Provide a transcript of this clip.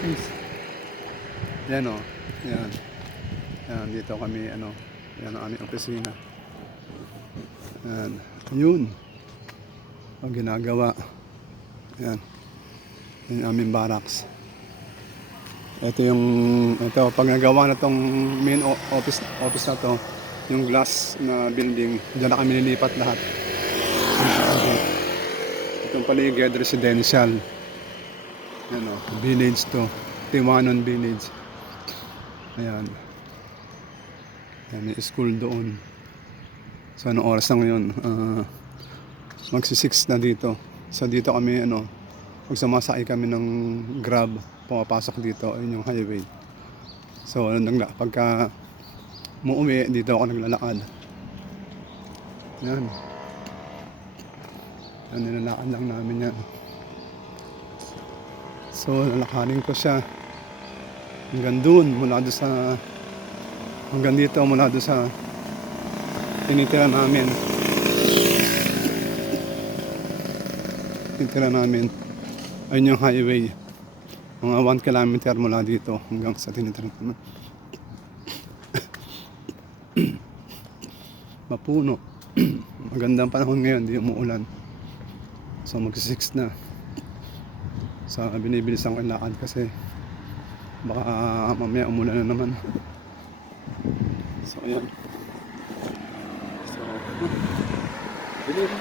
Philippines. Yan o. Yan. Yan. Dito kami ano. Yan ang aming opisina. Yan. Yun. Ang ginagawa. Yan. Yan yung aming barracks. Ito pag nagawa na tong main office na to, yung glass na building, diyan na kami nilipat lahat. Itong paligid residential. Ano, village to, Tiwanon Village. Ayan. Ayan, may school doon. So anong oras na ngayon? Magsi-6 na dito. So dito kami pag sumasakay kami ng Grab, pumapasok dito, ayun yung highway. So pagka muuwi, dito ako naglalakad. Yan. Yan, nilalakad lang namin yan. So lalakarin ko siya hanggang dun, hanggang dito, mula doon sa tinitira namin. Ayun yung highway. Mga 1 kilometer mula dito hanggang sa tinitira namin. Mapuno. Magandang panahon ngayon, di umuulan. So mag-6 na. So binibilisan ko yung lakad kasi baka mamaya umulan na naman. So ayan. So